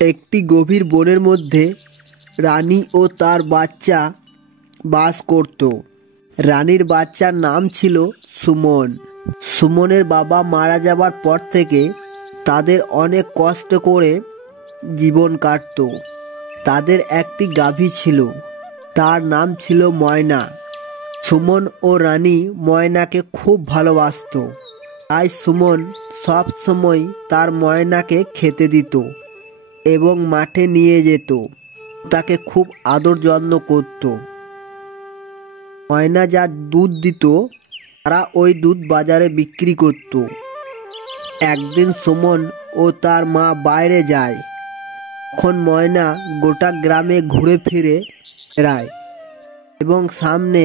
একটি গভীর বনের মধ্যে রানী ও তার বাচ্চা বাস করত। রানীর বাচ্চার নাম ছিল সুমন। সুমনের বাবা মারা যাবার পর থেকে তাদের অনেক কষ্ট করে জীবন কাটত। তাদের একটি গাভী ছিল, তার নাম ছিল ময়না। সুমন ও রানী ময়নাকে খুব ভালোবাসতো, তাই সুমন সব সময় তার ময়নাকে খেতে দিত এবং মাঠে নিয়ে যেত। তাকে খুব আদর যত্ন করত। ময়না যা দুধ দিত তারা ওই দুধ বাজারে বিক্রি করত। একদিন সুমন ও তার মা বাইরে যায়। তখন ময়না গোটা গ্রামে ঘুরে ফিরে বেড়ায় এবং সামনে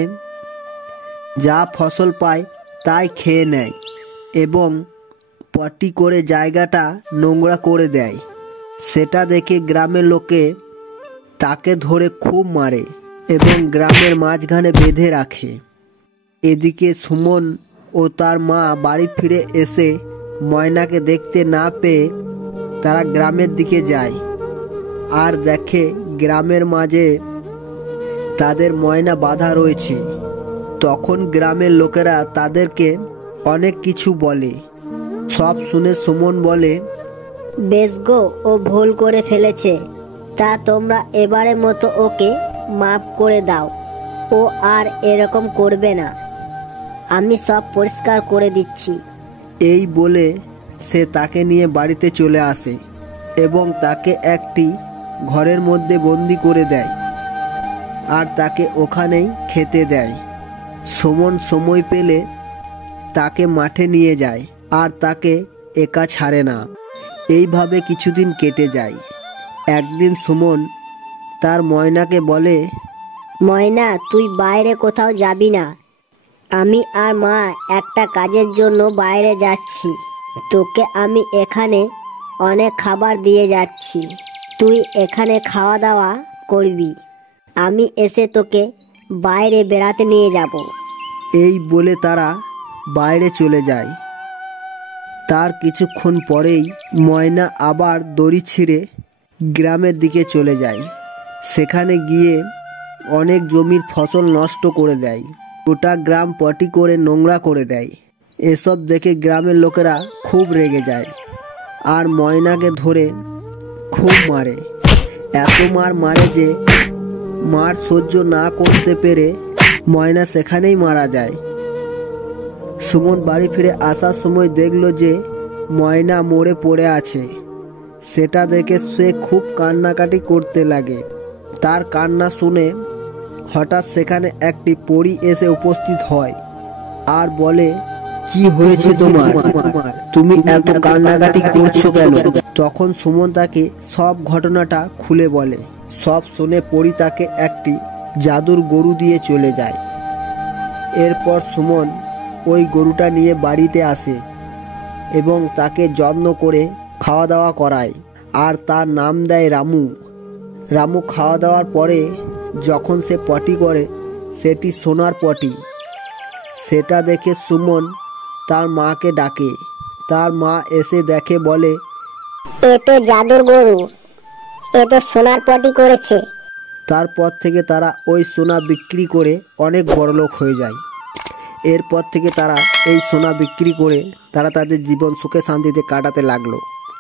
যা ফসল পায় তাই খেয়ে নেয় এবং পটি করে জায়গাটা নোংরা করে দেয়। সেটা দেখে গ্রামের লোকে তাকে ধরে খুব মারে এবং গ্রামের মাঝখানে বেঁধে রাখে। এদিকে সুমন ও তার মা বাড়ি ফিরে এসে ময়নাকে দেখতে না পেয়ে তারা গ্রামের দিকে যায় আর দেখে গ্রামের মাঝে তাদের ময়না বাঁধা রয়েছে। তখন গ্রামের লোকেরা তাদেরকে অনেক কিছু বলে। সব শুনে সুমন বলে, বেশ গো, ও ভুল করে ফেলেছে, তা তোমরা এবারের মতো ওকে মাফ করে দাও। ও আর এরকম করবে না, আমি সব পরিষ্কার করে দিচ্ছি। এই বলে সে তাকে নিয়ে বাড়িতে চলে আসে এবং তাকে একটি ঘরের মধ্যে বন্দি করে দেয় আর তাকে ওখানেই খেতে দেয়। সুমন সময় পেলে তাকে মাঠে নিয়ে যায় আর তাকে একা ছাড়ে না। এইভাবে কিছুদিন কেটে যায়। একদিন সুমন তার ময়নাকে বলে, ময়না, তুই বাইরে কোথাও যাবি না। আমি আর মা একটা কাজের জন্য বাইরে যাচ্ছি। তোকে আমি এখানে অনেক খাবার দিয়ে যাচ্ছি, তুই এখানে খাওয়া দাওয়া করবি। আমি এসে তোকে বাইরে বেড়াতে নিয়ে যাব। এই বলে তারা বাইরে চলে যায়। তার কিছুক্ষণ পরেই ময়না আবার দড়ি ছিঁড়ে গ্রামের দিকে চলে যায়। সেখানে গিয়ে অনেক জমির ফসল নষ্ট করে দেয়, গোটা গ্রাম পটি করে নোংরা করে দেয়। এসব দেখে গ্রামের লোকেরা খুব রেগে যায় আর ময়নাকে ধরে খুব মারে। এত মার মারে যে মার সহ্য না করতে পেরে ময়না সেখানেই মারা যায়। সুমন বাড়ি ফিরে আসার সময় দেখলো যে ময়না মরে পড়ে আছে। সেটা দেখে সে খুব কান্নাকাটি করতে লাগে। তার কান্না শুনে হঠাৎ সেখানে একটি পরী এসে উপস্থিত হয় আর বলে, কি হয়েছে তোমার? তুমি এত কান্নাকাটি করছো কেন? তখন সুমন তাকে সব ঘটনাটা খুলে বলে। সব শুনে পরী তাকে একটি জাদুর গরু দিয়ে চলে যায়। এরপর সুমন ওই গরুটা নিয়ে বাড়িতে আসে এবং তাকে যত্ন করে খাওয়া দাওয়া করায় আর তার নাম দেয় রামু। রামু খাওয়া দাওয়ার পরে যখন সে পটি করে, সেটি সোনার পটি। সেটা দেখে সুমন তার মাকে ডাকে। তার মা এসে দেখে বলে, এ তো জাদুর গরু, এ তো সোনার পটি করেছে। তারপর থেকে তারা ওই সোনা বিক্রি করে অনেক বড়লোক হয়ে যায়। এরপর থেকে তারা এই সোনা বিক্রি করে তারা তাদের জীবন সুখে শান্তিতে কাটাতে লাগলো।